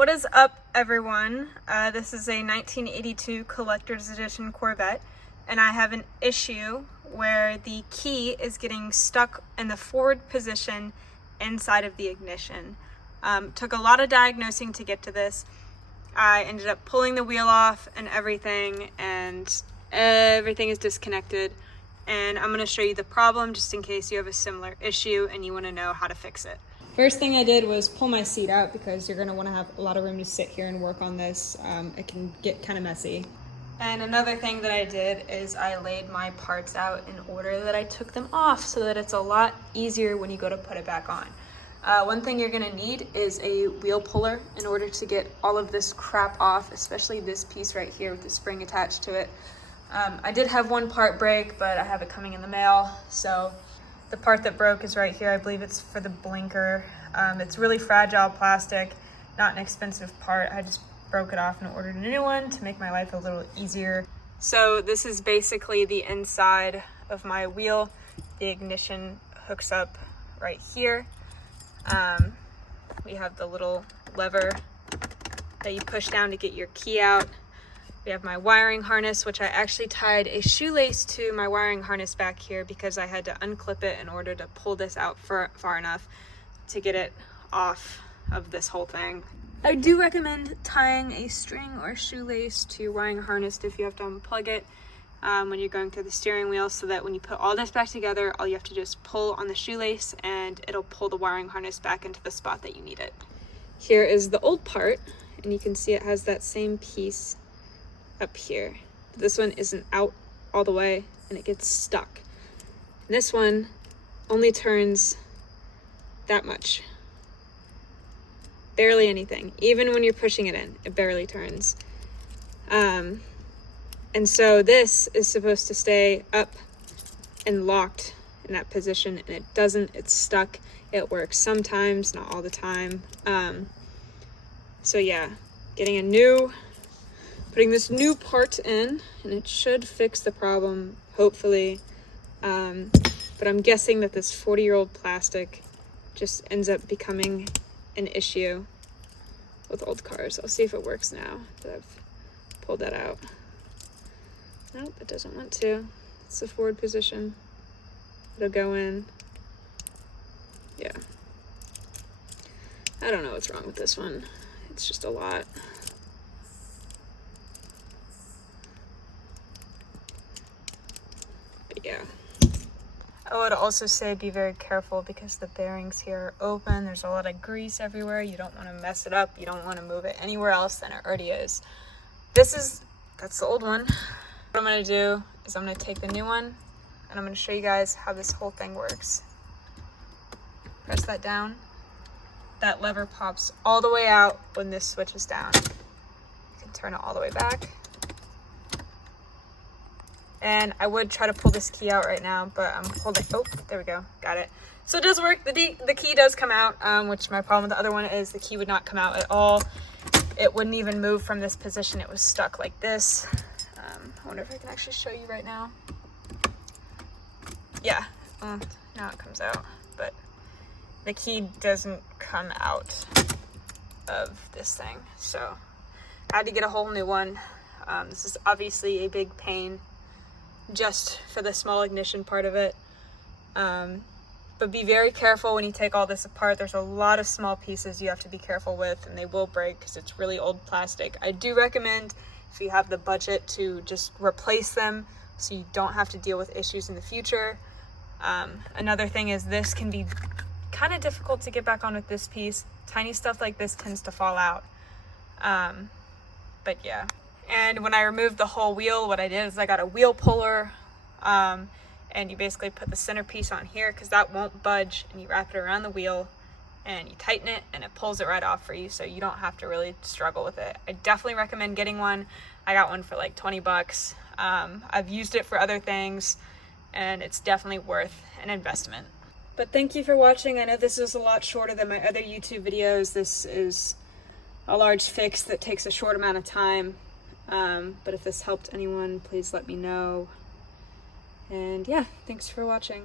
What is up, everyone? This is a 1982 collector's edition Corvette, and I have an issue where the key is getting stuck in the forward position inside of the ignition. Took a lot of diagnosing to get to this. I ended up pulling the wheel off and everything is disconnected. And I'm going to show you the problem just in case you have a similar issue and you want to know how to fix it. First thing I did was pull my seat out because you're going to want to have a lot of room to sit here and work on this. It can get kind of messy. And another thing that I did is I laid my parts out in order that I took them off so that it's a lot easier when you go to put it back on. One thing you're going to need is a wheel puller in order to get all of this crap off, especially this piece right here with the spring attached to it. I did have one part break, but I have it coming in the mail. So the part that broke is right here. I believe it's for the blinker. It's really fragile plastic, not an expensive part. I just broke it off and ordered a new one to make my life a little easier. So this is basically the inside of my wheel. The ignition hooks up right here. We have the little lever that you push down to get your key out. We have my wiring harness, which I actually tied a shoelace to my wiring harness back here because I had to unclip it in order to pull this out far enough to get it off of this whole thing. I do recommend tying a string or shoelace to your wiring harness if you have to unplug it when you're going through the steering wheel, so that when you put all this back together, all you have to do is pull on the shoelace and it'll pull the wiring harness back into the spot that you need it. Here is the old part, and you can see it has that same piece up here. This one isn't out all the way and it gets stuck. And this one only turns that much. Barely anything. Even when you're pushing it in, it barely turns. And so this is supposed to stay up and locked in that position, and it doesn't. It's stuck. It works sometimes, not all the time. So yeah, putting this new part in, and it should fix the problem, hopefully. But I'm guessing that this 40-year-old plastic just ends up becoming an issue with old cars. I'll see if it works now that I've pulled that out. Nope, it doesn't want to. It's the forward position. It'll go in. Yeah. I don't know what's wrong with this one. It's just a lot. But yeah. I would also say be very careful because the bearings here are open. There's a lot of grease everywhere. You don't want to mess it up. You don't want to move it anywhere else than it already is. That's the old one. What I'm going to do is I'm going to take the new one and I'm going to show you guys how this whole thing works. Press that down. That lever pops all the way out when this switches down. You can turn it all the way back. And I would try to pull this key out right now, but I'm holding, oh, there we go, got it. So it does work, the key does come out, which my problem with the other one is the key would not come out at all. It wouldn't even move from this position, it was stuck like this. I wonder if I can actually show you right now. Yeah, now it comes out, but the key doesn't come out of this thing. So I had to get a whole new one. This is obviously a big pain just for the small ignition part of it. But be very careful when you take all this apart. There's a lot of small pieces you have to be careful with, and they will break because it's really old plastic. I do recommend, if you have the budget, to just replace them so you don't have to deal with issues in the future. Another thing is this can be kind of difficult to get back on with this piece. Tiny stuff like this tends to fall out. But yeah. And when I removed the whole wheel, what I did is I got a wheel puller, and you basically put the centerpiece on here because that won't budge, and you wrap it around the wheel and you tighten it and it pulls it right off for you, so you don't have to really struggle with it. I definitely recommend getting one. I got one for like 20 bucks. I've used it for other things and it's definitely worth an investment. But thank you for watching. I know this is a lot shorter than my other YouTube videos. This is a large fix that takes a short amount of time. But if this helped anyone, please let me know. And yeah, thanks for watching.